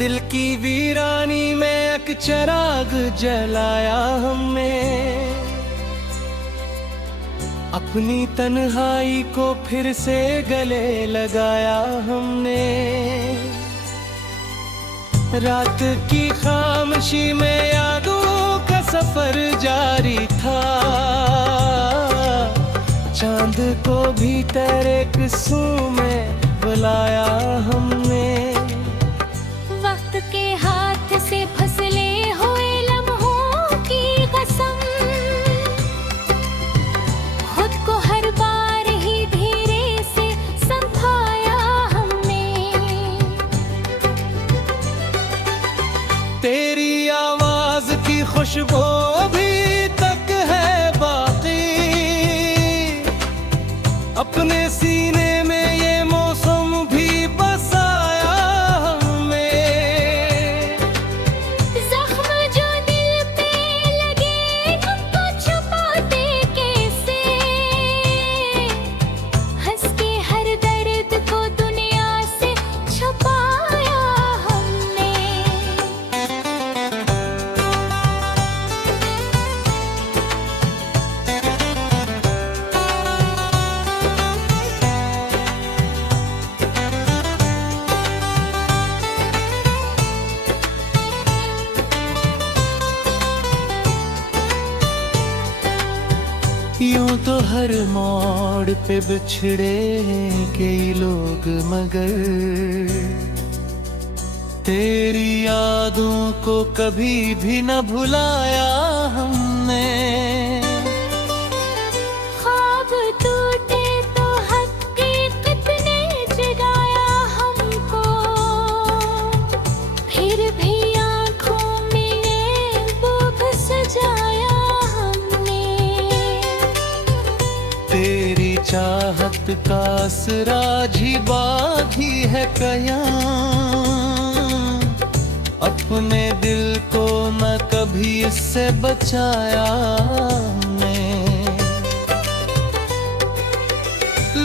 दिल की वीरानी में एक चिराग जलाया हमने, अपनी तन्हाई को फिर से गले लगाया हमने। रात की खामोशी में यादों का सफर जारी था, चांद को भी तेरे किस्सों में बुलाया हमने। वक्त के हाथ से फसले हुए लम्हों की कसम, खुद को हर बार ही धीरे से संभाया हमने। तेरी आवाज की खुशबू अभी तक है बाकी, अपने सीने में ये मौसम भी बसाया हमें। जख्म जो दिल पे लगे उनको छुपाते कैसे, हंस के हर दर्द को दुनिया से छुपाया हमने। यूं तो हर मोड़ पे बिछड़े हैं कई लोग, मगर तेरी यादों को कभी भी न भुलाया हमने। ख्वाब टूटे तो हकीकत ने जगाया हमको, फिर भी आँखों में ये बोझ सजाया हमने। तेरी चाहत का असराज ही बाकी है कयां, अपने दिल को न कभी इससे बचाया हमने।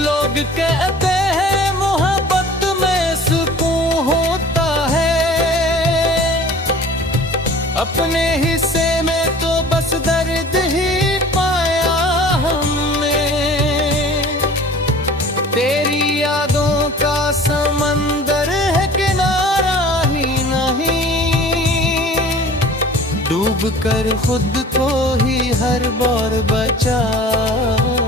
लोग कहते हैं मोहब्बत में सुकून होता है, अपने हिस्से में तो बस दर्द ही पाया हमने। तेरी यादों का समंदर है किनारा ही नहीं, डूब कर खुद को ही हर बार बचाने।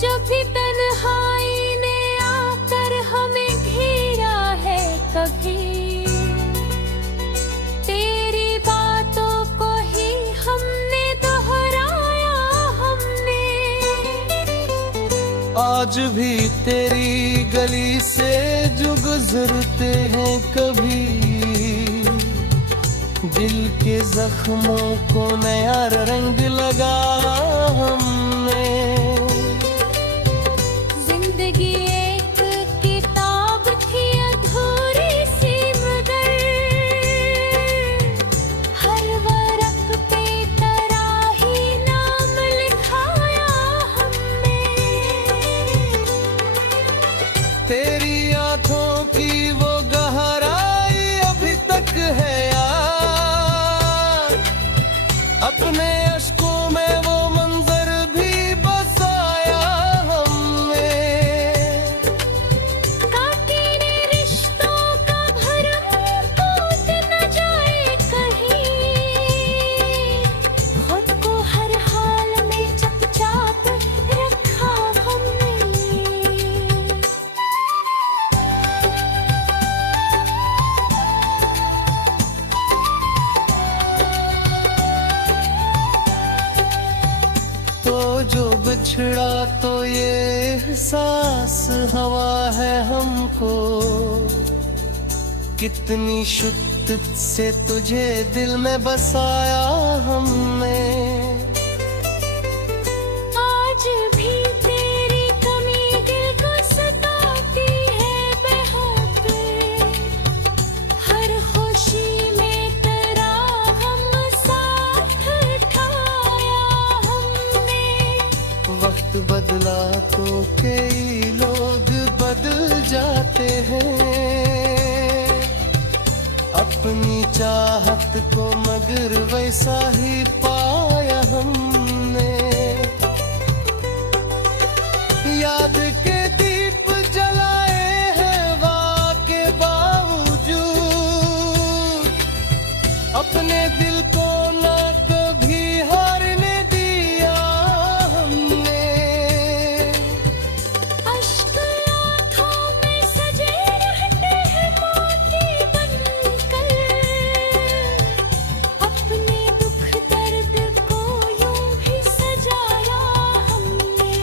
जब भी तन्हाई ने आकर हमें घेरा है कभी, तेरी बातों को ही हमने दोहराया हमने। आज भी तेरी गली से जो गुजरते हैं कभी, दिल के जख्मों को नया रंग लगा हमने। जिंदगी एक किताब थी अधूरी सी, मगर हर वर्क पे तेरा ही नाम लिखाया हमने। तेरी आंखों की वो गहराई अभी तक है यार, अपने अश्कों में वो मंजर भी बसाया हमने। काटी ने रिश्तों का भरम टूट न जाए कहीं, खुद को हर हाल में चुपचाप रखा हमने। तो जो बिछड़ा तो ये एहसास हवा है हमको, कितनी शुद्ध से तुझे दिल में बसाया हमने। आज भी तेरी कमी दिल को सताती है बेहद, अपनी चाहत को मगर वैसा ही पाया हमने। याद के दीप जलाए हैं वाके बावजूद, अपने दिल को ना कभी हारने दिया हमने। अश्क आँखों में सजे रहते हैं मोती बनकर, अपने दुख दर्द को यूं भी सजाया हमने।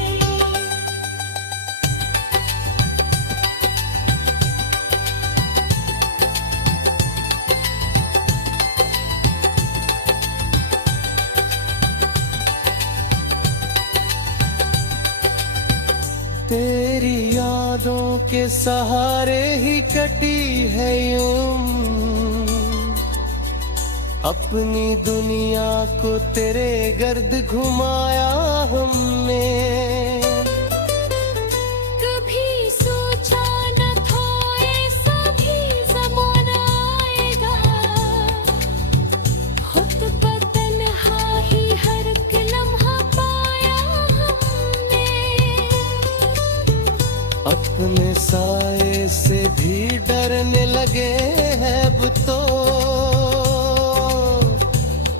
तेरी यादों के सहारे ही कटी है यूं, अपनी दुनिया को तेरे गर्द घुमाया हमने। कभी सोचा न था ऐसा भी ज़माना आएगा, खुद बतन्हा ही हर एक लम्हा पाया हमने। अपने साए से भी डरने लगे हैं अब तो,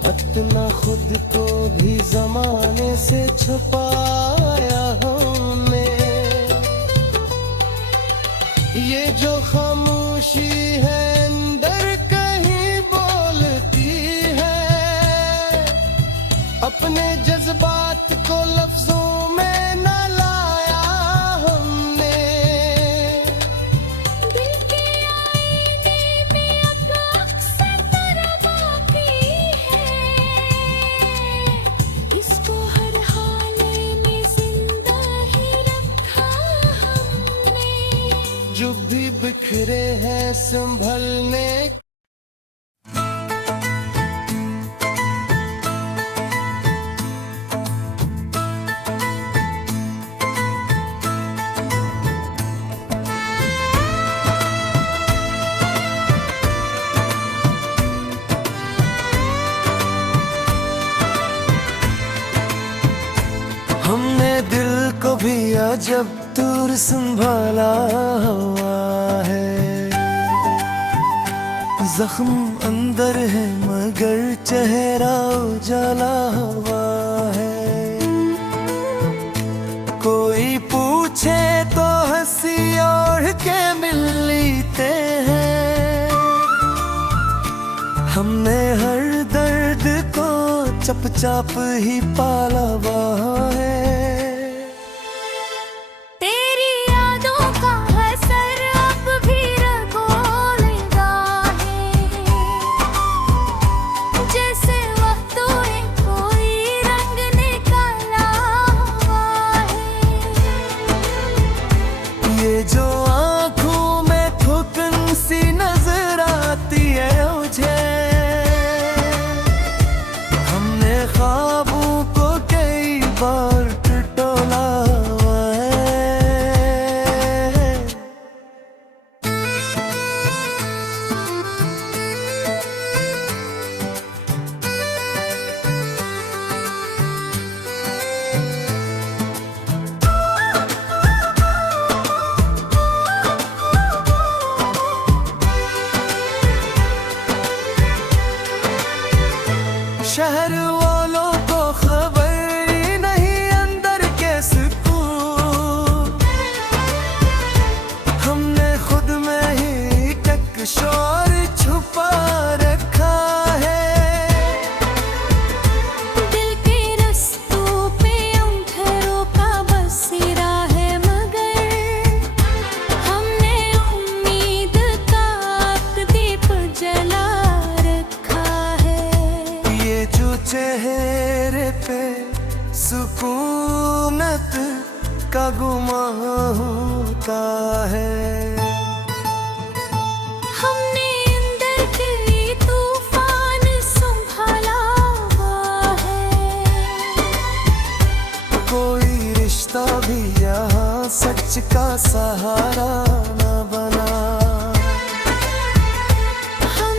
अपना खुद को भी जमाने से छुपाया हमने। ये जो खामोशी है अंदर कहीं बोलती है, अपने जज्बात को लफ्जों में न लाया हमने। दिल के आईने में अब अक्सर तेरा बाकी है, इसको हर हाल में जिंदा ही रखा हमने। जो भी बिखरे हैं संभलने हमने दिल को भी अजब दूर संभाला हुआ है। जख्म अंदर है मगर चेहरा उजाला हुआ है। कोई पूछे तो हंसी ओढ़ के मिल लेते हैं। हमने हर दर्द को चुपचाप ही पाला हुआ है। तेरी यादों का असर अब भी रगों लेता है, जैसे वक्तों ने कोई रंग निकाला हुआ है। ये जो आँखों में थुकन सी नजर आती है मुझे, हमने ख्वाबों को कई बार टटोला हुआ है। शहर वालों को खबर ही नहीं अंदर के सुकून, हमने खुद में ही एक शोर छुपा रखा है। दिल के रस्तों पे अंधेरों का बसेरा है, मगर हमने उम्मीद का दीप जला रखा है। ये जो चेहरे पे सुकूनत का गुमा होता है, हमने अंदर के तूफान संभाला हुआ है। कोई रिश्ता भी यहाँ सच का सहारा न बना। हम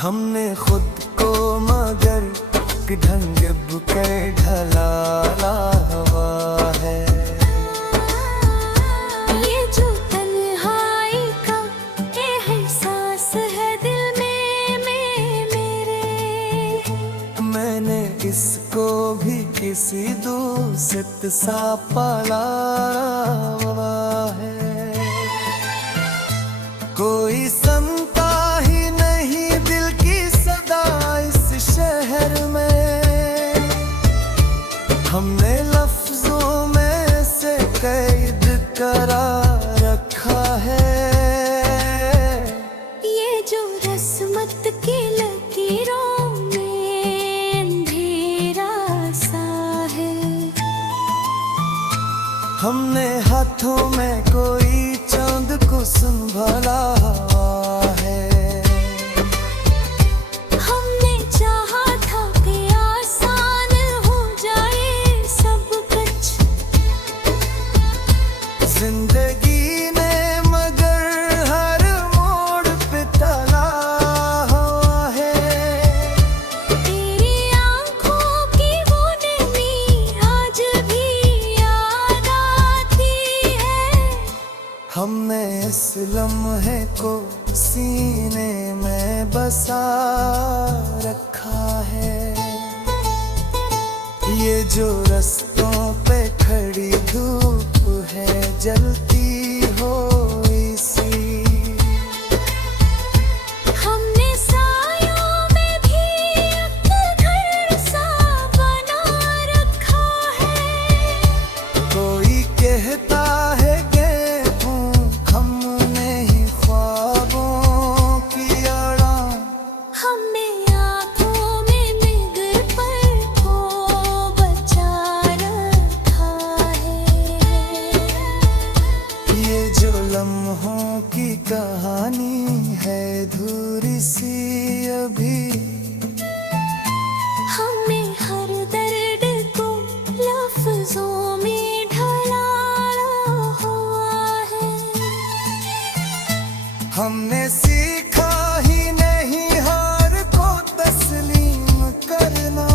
हमने खुद को मगर ढंग कर ढलाला हुआ है। ये जो तन्हाई का एहसास है दिल में मेरे, मैंने इसको भी किसी दूसत सा पाला हुआ है। कोई सुनता ही नहीं दिल की सदा इस शहर में, हमने लफ्जों में से कैद करा रखा है। ये जो रस्मत की लकीरों में अंधेरा सा है, हमने हाथों में कोई चांद को संभाला है। हमने चाहा था कि आसान हो जाए सब कुछ, जिंदगी ने मगर हर मोड़ पे तला हुआ है। तेरी आंखों की वो नमी आज भी याद आती है। हमने इस लम्हे को सीने में बसा रखा है। ये जो रस्तों पे खड़ी धूप है जलती हुई सी, हमने सायों में भी एक घर सा बना रखा है। कोई कहता है गेहूं हमने ही ख्वाबों की अड़ा, हमने आँखों में निगर पर को बचा रखा है। ये जो लम्हों की कहानी है धूरी सी अभी, हमने हर दर्द को लफ्जों में ढलाया हुआ है। हमने सीखा ही नहीं हार को तस्लीम करना,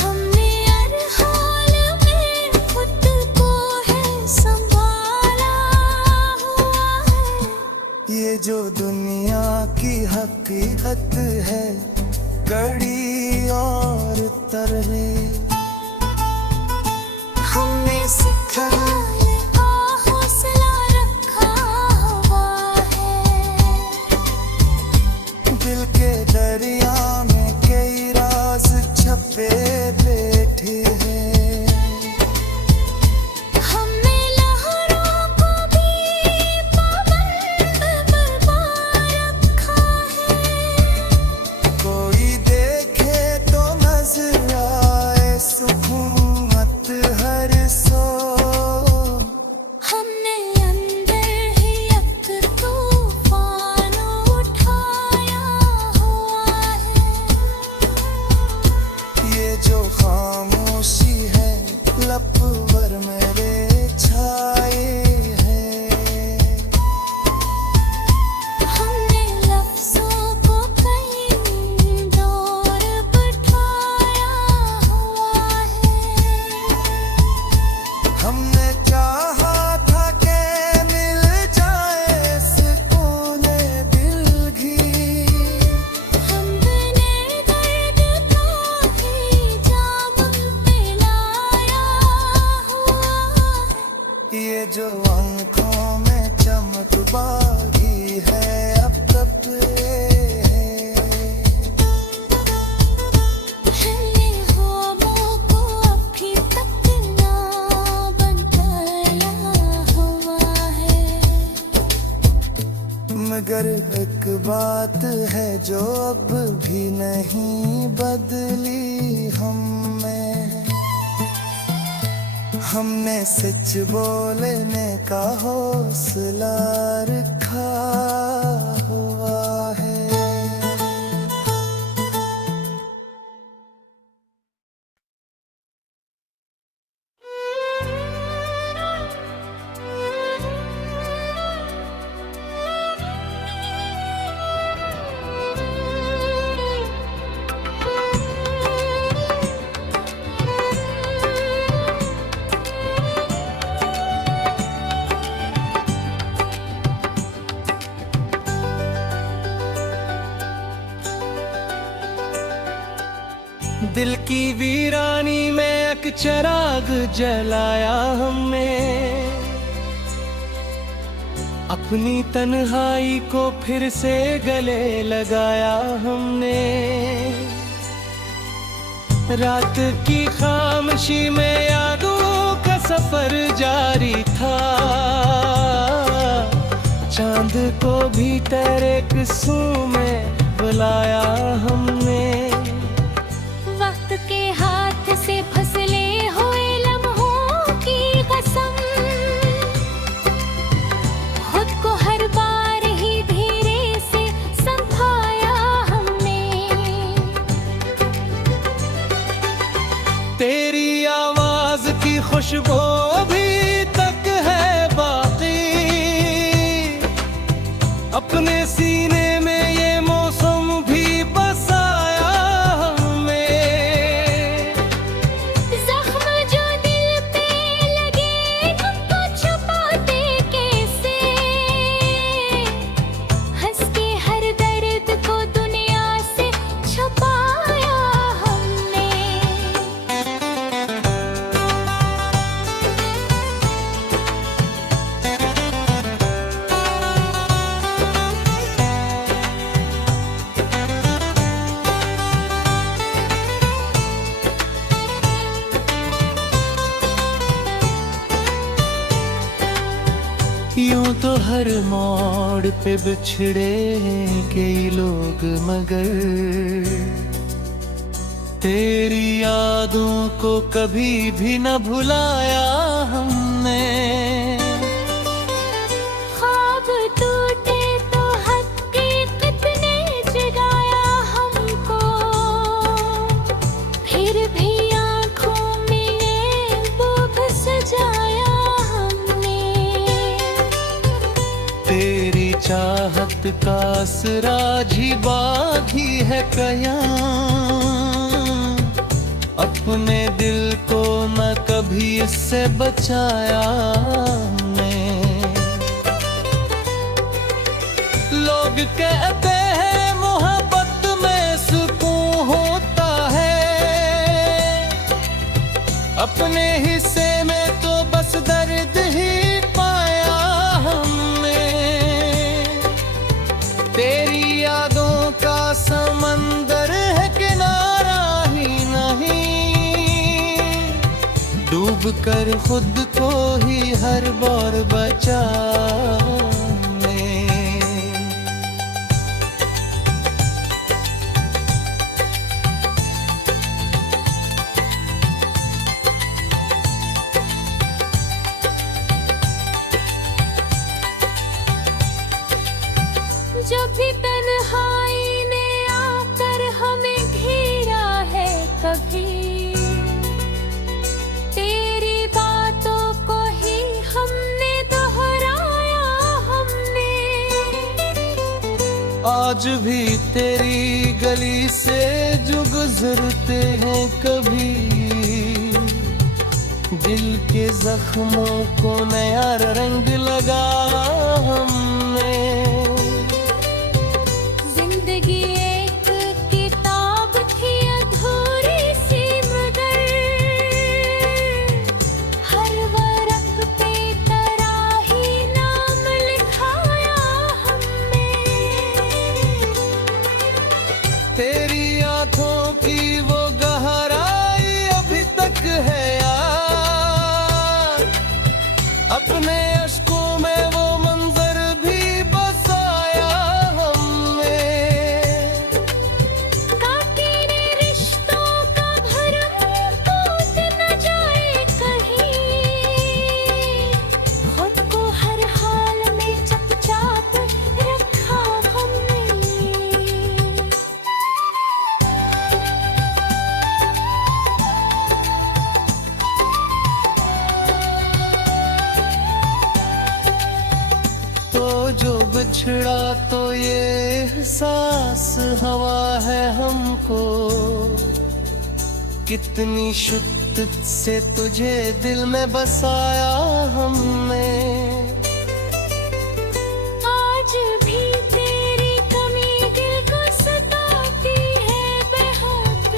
हमने हर हाल में खुद को है संभाला हुआ है। ये जो दुनिया की हकीकत है कड़ी और तरहे, हमने सीखा का हौसला रखा हुआ है। दिल के दरिया में कई राज छपे बैठे हैं। हमने लहरों को भी पाबंद बना रखा है। कोई देखे तो नजर आए सुकूमत हर सो, हमने अंदर ही एक तूफान उठाया हुआ है। ये जो खामोशी है लब पर मेरे छाए है। हमने लफ्जों को कहीं दूर बिठाया हुआ है। हमने चाहा था कि मिल जाए सुकूने दिल की, हमने दर्द का ही जाम पिलाया हुआ है। ये जो आंखों में चमक बागी है अब तब ये ख्वाबों को अभी तक ना बनाया हुआ है। मगर एक बात है जो अब भी नहीं बदली हमने सच बोलने का हौसला रखा हुआ है। दिल की वीरानी में एक चिराग जलाया हमने, अपनी तन्हाई को फिर से गले लगाया हमने। रात की खामोशी में यादों का सफर जारी था, चांद को भी तेरे किस्सों में बुलाया हमने। वक्त के हाथ से फसले हुए लम्हों की कसम, खुद को हर बार ही धीरे से संभाया हमने। तेरी आवाज की खुशबू अभी तक है बाकी, अपने सीने में ये मौसम भी बसाया हमें। जख्म जो दिल पे लगे उनको छुपाते कैसे, हंस के हर दर्द को दुनिया से छुपाया हमने। यूं तो हर मोड़ पे बिछड़े कई लोग, मगर तेरी यादों को कभी भी न भुलाया हमने। ख्वाब टूटे तो हकीकत ने जगाया हमको, फिर भी आँखों में ये बोझ सजाया हमने। तेरी चाहत का असराज ही बाधी है कया, अपने दिल को न कभी इससे बचाया हमने। लोग कहते हैं मोहब्बत में सुकून होता है, अपने हिस्से में तो बस दर्द ही पाया हमने। तेरी यादों का समंदर है किनारा ही नहीं, डूब कर खुद को ही हर बार बचाने। जब भी तन्हाई ने आकर हमें घेरा है कभी, तेरी बातों को ही हमने दोहराया हमने। आज भी तेरी गली से जो गुजरते हैं कभी, दिल के जख्मों को नया रंग लगा हमने। जिंदगी एक किताब थी अधूरी सी, मगर हर वर्क पे तेरा ही नाम लिखाया हमने। तेरी आंखों की वो गहराई अभी तक है यार, अपने अश्कों में वो मंजर भी बसाया हमने। तेरे रिश्तों का भरम टूट न जाए कहीं, खुद को हर हाल में चुपचाप रखा हमने। तो जो बिछड़ा तो ये एहसास हवा है हमको, कितनी शिद्दत से तुझे दिल में बसाया हमने। आज भी तेरी कमी दिल को सताती है बेहद,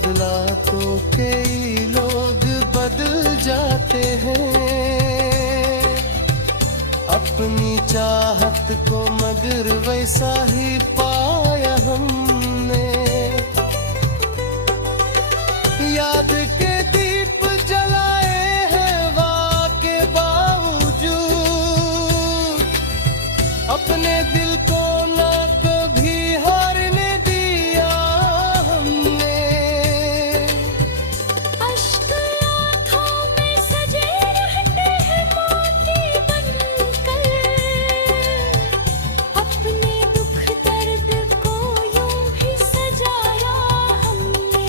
बदला तो कई लोग बदल जाते हैं अपनी चाहत को, मगर वैसा ही पाया हमने। याद के दीप जलाए हैं वाके बावजूद, अपने दिल को ना कभी हारने दिया हमने। अश्क आँखों में सजे रहते हैं मोती बनकर, अपने दुख दर्द को यूं भी सजाया हमने।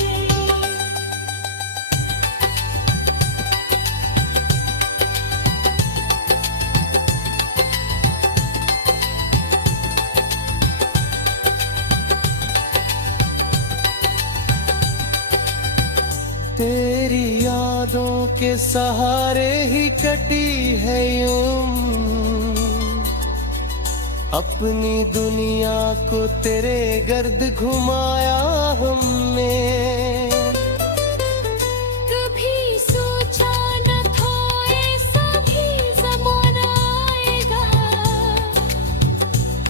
तेरी यादों के सहारे ही कटी है यूं अपनी दुनिया को, तेरे गर्द घुमाया हमने। कभी सोचा न था ऐसा भी ज़माना आएगा,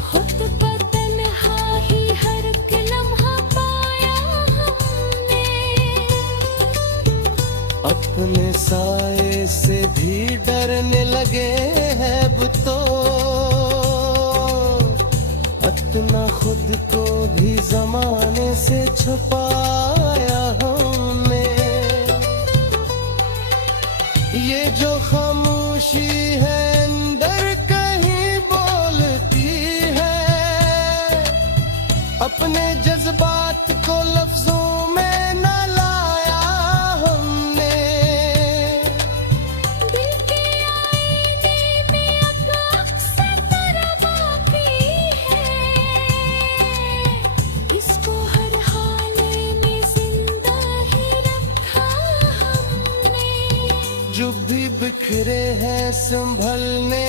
खुद पर तन्हा ही हर एक लम्हा पाया हमने। अपने साए से भी डरने लगे हैं अब तो, अपना खुद को भी जमाने से छुपाया हमने। ये जो खामोशी है अंदर कहीं बोलती है, अपने जज्बात को लफ्जों में न लाया हमने। दिल के आईने में अब अक्सर तेरा बाकी है, इसको हर हाल में जिंदा ही रखा हमने। जो भी बिखरे हैं संभलने